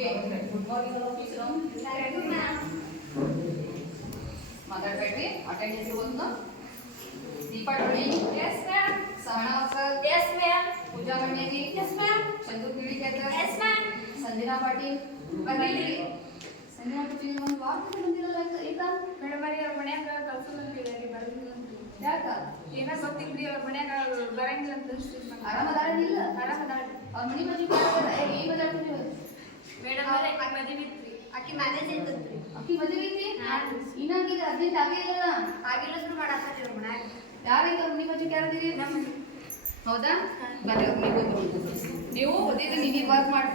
Good morning all of you. ಮಾತಾಡಬೇಡ್ರಿ. Attendance ಇರುವಂತ Deepa Toli. Yes ma'am. Sahana ಸರ್. Yes ma'am. Pooja Manderi. Yes ma'am. Chandu Kidiketar. Yes ma'am. Sanjana Patil. ಬಂದಿರಿ. ಸಂಜನಾ ಪಾಟೀಲ್ ಒಂದು ವಾರದಿಂದ ಬಂದಿರಲ್ಲ ಈಗ ಮೇಡಮ್ ಅವ್ರ ಮನ್ಯಾಗ ಕಳ್ಸೋದು ಅಂತಿದ್ದಾರೆ ಬರೋದಿಲ್ಲ ಅಂತ. ಯಾಕ ಏನೋ ಗೊತ್ತಿಲ್ರಿ ಅವ್ರ ಮನ್ಯಾಗ ಬರಂಗಿಲ್ಲ ಅಂತ ಆರಾಮದಾರಿಲ್ಲ. ಆರಾಮದಾರ ಅವ್ರ ಮನಿ ಬಾಜು ಏನ್ ಮಾತಾಡ್ತೀರಿ ಮೇಡಮ್ ಅವರೇ ಮದುವೆ ಇತ್ರಿ ಆಕಿ ಮ್ಯಾನೇಜ್ ಇರ್ತೈತ್ರಿ ಅಕ್ಕಿ ಮದುವೆ ಐತಿ ಇನ್ನಂಗಿದ್ರೆ ಅರ್ಜೆಂಟ್ ಆಗೇ ಇಲ್ಲ ಆಗಿಲ್ಲ ಶುರು ಮಾಡಾಕತ್ತೀವಿ ಅವ್ರ ಮನ್ಯಾಗ ಯಾರೈತೆ ಅವ್ರ ಮನಿ ಬಾಜು ಯಾರದಿರಿ ನಮ್ಮ ಹೌದಾ ಬರ್ರಿ ಅವ್ರ ಮನಿ ಬಂದು ನೀವು ಓದಿದ್ರೆ ನೀವೇ ವರ್ಕ್ ಮಾಡಿ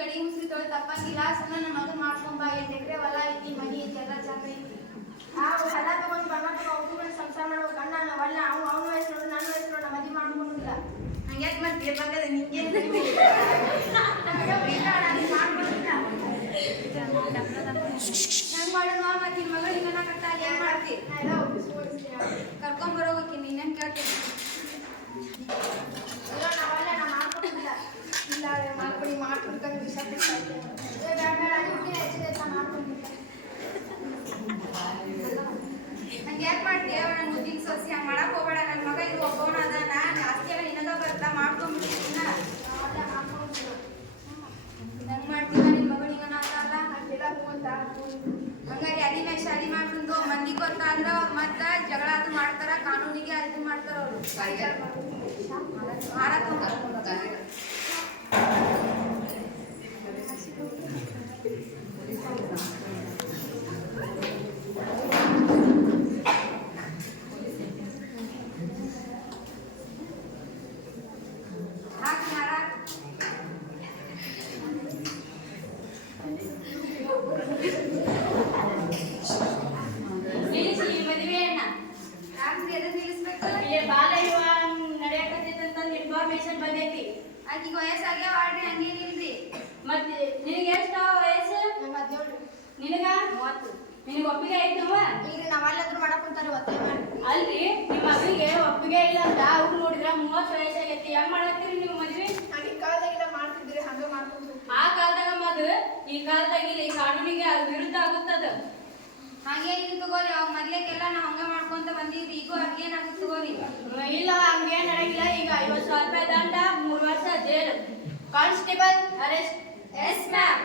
ಗಡಿ ಮುಸ್ರಿ ತೊಳೆ ತಪ್ಪಂಗಿಲ್ಲ ಸುಮ್ಮನೆ ನನ್ನ ಮಗನ್ ಮಾಡ್ಕೊಂಬ 8 ಎಕರೆ ಹೊಲ ಐತಿ ಮನಿ ಐತಿ ಎಲ್ಲ ಚಂದ ಐತಿ ಹೊಲ ತಗೊಂಡು ಬರ್ಬೇಕು ಅವ್ರು ಸಂಸಾರ ಮಾಡ್ಬೇಕು ಅಣ್ಣ ನಾವು ಅಲ್ಲ ಅವನ ವಯಸ್ಸು ನೋಡು ನನ್ನ ವಯಸ್ಸು ನೋಡು ಮದುವೆ ಮಾಡ್ಕೊಂಡಿಲ್ಲ ಹಂಗ್ಯಾಕೆ ಮಾಡ್ತೀಯ ಬಂಗದ ನಿಂಗೆ ಹೆಂಗ್ ಮಾಡೋಣ ಮತ್ತೆ ನಿನ್ನ ಮಗಳು ಹಿಂಗನಾಗತ್ತ ಏನ್ ಮಾಡ್ತಿ ಕರ್ಕೊಂಬರೋಗಕ್ಕೆ ನೀನೇನ್ ಕೇಳ್ತೀನಿ ನಾವಲ್ಲ ನಾ ಮಾಡ್ಕೊಂಡಿಲ್ಲ ಇಲ್ಲ ಮಾಡ್ಕೊಡಿ ಮಾಡ್ಕೊಡ್ಕೊಂಡು ವಿಷ ನಂಗೆ ಯಾಕೆ ಮಾಡ್ತೀಯ ನನ್ನ ಮುದ್ದಿನ ಸೊಸಿ ಹಂಗೆ ಮಾಡಕ್ ಹೋಗ್ಬೇಡ ನನ್ನ ಮಗ ಇದು ಒಬ್ಬವನ ಅದ ನಾನು ಆಸ್ತಿ ಎಲ್ಲ ನಿನ್ನದ ಬರ್ತಾ ಮಾಡ್ಕೊಂಡ್ಬಿಡ್ತೀನಿ ನಂಗೆ ಮಾಡ್ತೀವ ನಿನ್ನ ಮಗಳು ಹಿಂಗ ನಾಕಲ್ಲ ಹಂಗಾರಿ ಅದಿ ಮೇಲೆ ಶಾದಿ ಮಾಡ್ಕೊಂಡು ಮಂದಿಗೆ ಗೊತ್ತಾದ್ರೆ ಅವ್ರು ಮತ್ತೆ ಜಗಳ ಅದು ಮಾಡ್ತಾರ ಕಾನೂನಿಗೆ ಅದು ಮಾಡ್ತಾರ ಅವರು ಮಾರಾಟ ಆಕಿಗೆ ವಯಸ್ಸಾಗ್ಯಾವ ಆಡ್ರಿ ಹಂಗೇನಿಲ್ರಿ ಮತ್ತೆ ನಿನಗೆ ಎಷ್ಟು ವಯಸ್ಸು ನಿನಗ 30 ನಿನಗೆ ಒಪ್ಪಿಗೆ ಐತವ ಈಗ ನಾವೆಲ್ಲಂದ್ರೂ ಮಾಡಕ್ ಕುಂತಾರೆ ಅಲ್ರಿ ನಿಮ್ಮ ಮಗಳಿಗೆ ಒಪ್ಪಿಗೆ ಇಲ್ಲ ಅಂತ ಅವ್ರು ನೋಡಿದ್ರ 30 ವಯಸ್ಸಾಗೈತಿ ಹೆಂಗ್ ಮಾಡತ್ತೀರಿ ನೀವು ಮದ್ವೆ ಆಗಿನ ಕಾಲದಾಗೆಲ್ಲ ಮಾಡ್ತಿದ್ರಿ ಹಂಗ ಮಾಡ್ಕೊಂಡ್ರು ಆ ಕಾಲದಾಗ ಮದು ಈ ಕಾಲದಾಗ ಈ ಕಾನೂನಿಗೆ ಅದು ವಿರುದ್ಧ ಆಗುತ್ತದ ಹಂಗೇನಿಲ್ಲ ತಗೋರಿ ಅವ್ ಮೊದ್ಲೇಕೆಲ್ಲ ನಾವ್ ಹಂಗ ಮಾಡ್ಕೊಂತ ಬಂದಿದ್ರಿ ಈಗ ಹಂಗೇನಾಗುತ್ತೆ ತಗೋರಿ ಇಲ್ಲ ಹಂಗೇನ್ ನಡೆಯಿಲ್ಲ ಈಗ 50,000 ರೂಪಾಯಿ ದಂಡ 3 ವರ್ಷ ಜೈಲು ಕಾನ್ಸ್ಟೇಬಲ್ ಅರೆಸ್ಟ್ ಎಸ್ ಮ್ಯಾಮ್